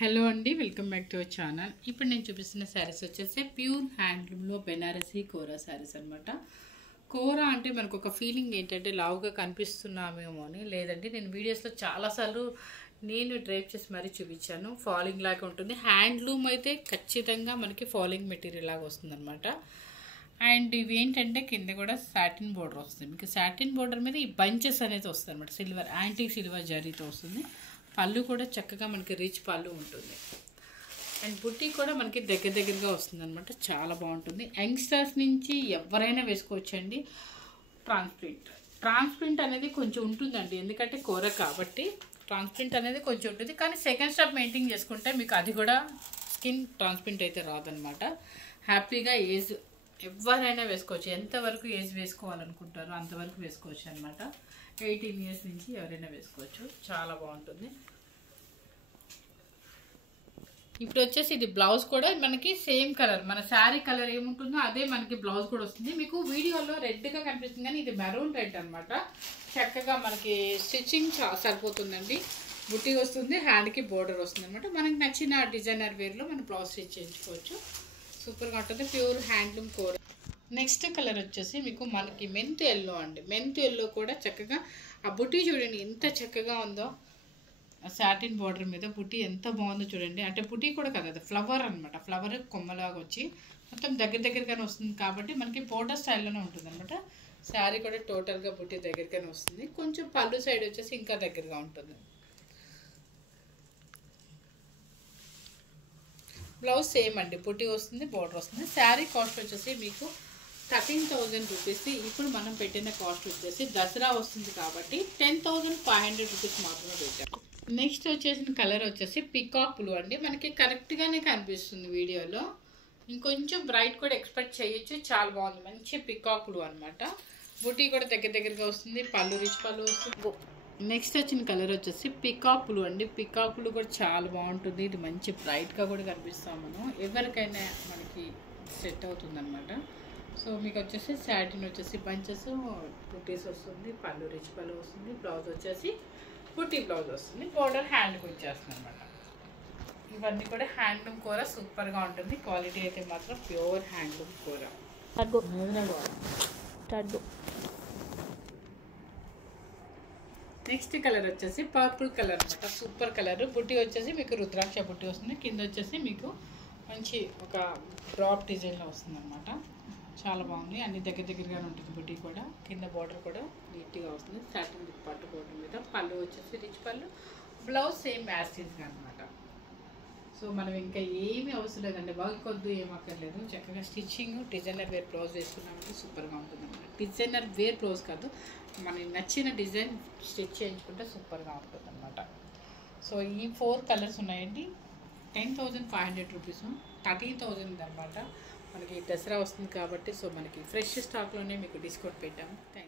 Hello అండి, welcome back to our channel. ఇప్పుడు నేను చూపిస్తున్న శారీస్ వచ్చేసి ప్యూర్ హ్యాండ్లూమ్లో బెనారసీ కోరా శారీస్ అనమాట. కోరా అంటే మనకు ఒక ఫీలింగ్ ఏంటంటే లావుగా కనిపిస్తున్నామేమో అని. లేదండి, నేను వీడియోస్లో చాలాసార్లు నేను డ్రైప్ చేసి మరీ చూపించాను. ఫాలింగ్ లాగా ఉంటుంది. హ్యాండ్లూమ్ అయితే ఖచ్చితంగా మనకి ఫాలింగ్ మెటీరియల్ లాగా వస్తుంది అనమాట. అండ్ ఇవి ఏంటంటే కింద కూడా సాటిన్ బోర్డర్ వస్తుంది. మీకు సాటిన్ బోర్డర్ మీద ఈ బంచెస్ అనేది వస్తుంది అనమాట. సిల్వర్ యాంటీ సిల్వర్ జరీతో వస్తుంది. పళ్ళు కూడా చక్కగా మనకి రిచ్ పళ్ళు ఉంటుంది. అండ్ బుట్టి కూడా మనకి దగ్గరగా వస్తుంది అనమాట. చాలా బాగుంటుంది. యంగ్స్టర్స్ నుంచి ఎవరైనా వేసుకోవచ్చండి. ట్రాన్స్ప్రింట్ అనేది కొంచెం ఉంటుందండి, ఎందుకంటే కూర కాబట్టి ట్రాన్స్ప్రింట్ అనేది కొంచెం ఉంటుంది. కానీ సెకండ్ స్టెప్ మెయింటైన్ చేసుకుంటే మీకు అది కూడా స్కిన్ ట్రాన్స్ప్రింట్ అయితే రాదనమాట. హ్యాపీగా ఏజ్ ఎవరైనా వేసుకోవచ్చు. ఎంతవరకు ఏజ్ వేసుకోవాలనుకుంటారో అంతవరకు వేసుకోవచ్చు అనమాట. 18 years నుంచి ఎవరైనా వేసుకోవచ్చు. చాలా బాగుంటుంది. ఇప్పుడు వచ్చేసి ఇది బ్లౌజ్ కూడా మనకి సేమ్ కలర్, మన శారీ కలర్ ఏముంటుందో అదే మనకి బ్లౌజ్ కూడా వస్తుంది. మీకు వీడియోలో రెడ్గా కనిపిస్తుంది కానీ ఇది మెరూన్ రెడ్ అనమాట. చక్కగా మనకి స్టిచ్చింగ్ సరిపోతుందండి. బుట్టి వస్తుంది, హ్యాండ్కి బోర్డర్ వస్తుంది అనమాట. మనకి నచ్చిన డిజైనర్ వేర్లో మనం బ్లౌజ్ స్టిచ్ చేయించుకోవచ్చు. సూపర్గా ఉంటుంది. ప్యూర్ హ్యాండ్లూమ్ కోర. నెక్స్ట్ కలర్ వచ్చేసి మీకు మనకి మెంతు ఎల్లో అండి. మెంతు ఎల్లో కూడా చక్కగా ఆ బుట్టి చూడండి ఎంత చక్కగా ఉందో. సాటిన్ బార్డర్ మీద బుట్టి ఎంత బాగుందో చూడండి. అంటే బుట్టి కూడా కదా, అది ఫ్లవర్ అనమాట. ఫ్లవర్ కొమ్మలాగా వచ్చి మొత్తం దగ్గరగానే వస్తుంది కాబట్టి మనకి బోర్డర్ స్టైల్లోనే ఉంటుంది అనమాట. శారీ కూడా టోటల్గా బుట్టి దగ్గరగానే వస్తుంది. కొంచెం పళ్ళు సైడ్ వచ్చేసి ఇంకా దగ్గరగా ఉంటుంది. బ్లౌజ్ సేమ్ అండి, బుట్టి వస్తుంది, బోర్డర్ వస్తుంది. శారీ కాస్ట్ వచ్చేసి మీకు 13,000 రూపీస్. ఇప్పుడు మనం పెట్టిన కాస్ట్ వచ్చేసి దసరా వస్తుంది కాబట్టి 10,500 రూపీస్ మాత్రమే పెట్టాము. నెక్స్ట్ వచ్చేసిన కలర్ వచ్చేసి పికాక్ బ్లూ అండి. మనకి కరెక్ట్గానే కనిపిస్తుంది వీడియోలో. ఇంకొంచెం బ్రైట్ కూడా ఎక్స్పెక్ట్ చేయొచ్చు. చాలా బాగుంది. మంచి పికాక్ బ్లూ అనమాట. బుటీ కూడా దగ్గరగా వస్తుంది. పళ్ళు రిచ్ పళ్ళు వస్తుంది. నెక్స్ట్ వచ్చిన కలర్ వచ్చేసి పికాక్ బ్లూ అండి. పికాక్ బ్లూ కూడా చాలా బాగుంటుంది. ఇది మంచి బ్రైట్గా కూడా కనిపిస్తాం మనం. ఎవరికైనా మనకి సెట్ అవుతుంది అనమాట. సో మీకు వచ్చేసి సాటిన్ వచ్చేసి బంచెస్ బుటీస్ వస్తుంది. పళ్ళు రిచ్ పళ్ళు వస్తుంది. బ్లౌజ్ వచ్చేసి బుటీ బ్లౌజ్ వస్తుంది. బోర్డర్ హ్యాండ్కి వచ్చేస్తుంది అనమాట. ఇవన్నీ కూడా హ్యాండ్లూమ్ కూర సూపర్గా ఉంటుంది. క్వాలిటీ అయితే మాత్రం ప్యూర్ హ్యాండ్లూమ్ కూర. నెక్స్ట్ కలర్ వచ్చేసి పర్పుల్ కలర్ అనమాట. Super colour. బుట్టి వచ్చేసి మీకు రుద్రాక్ష బుట్టి వస్తుంది. కింద వచ్చేసి మీకు మంచి ఒక డ్రాప్ డిజైన్లో వస్తుంది అనమాట. చాలా బాగుంది. అన్ని దగ్గరగానే ఉంటుంది. బుట్టి కూడా కింద బార్డర్ కూడా నీట్గా వస్తుంది. స్టార్టింగ్ పట్టు బోర్డర్ మీద పళ్ళు వచ్చేసి రిచ్ పళ్ళు. బ్లౌజ్ సేమ్ యాస్టీస్గా అనమాట. సో మనం ఇంకా ఏమీ అవసరం లేదండి. వర్క్ వద్దు, ఏమక్కర్లేదు. చక్కగా స్టిచ్చింగ్ డిజైనర్ వేర్ బ్లౌజ్ వేసుకున్నామంటే సూపర్గా ఉంటుంది అనమాట. డిజైనర్ వేర్ బ్లౌజ్ కాదు, మనకి నచ్చిన డిజైన్ స్టిచ్ చేయించుకుంటే సూపర్గా ఉంటుంది అనమాట. సో ఈ 4 కలర్స్ ఉన్నాయండి. 10,500 రూపీస్, 13,000 అనమాట. మనకి దసరా వస్తుంది కాబట్టి సో మనకి ఫ్రెష్ స్టాక్లోనే మీకు డిస్కౌంట్ పెట్టాము. Thank you.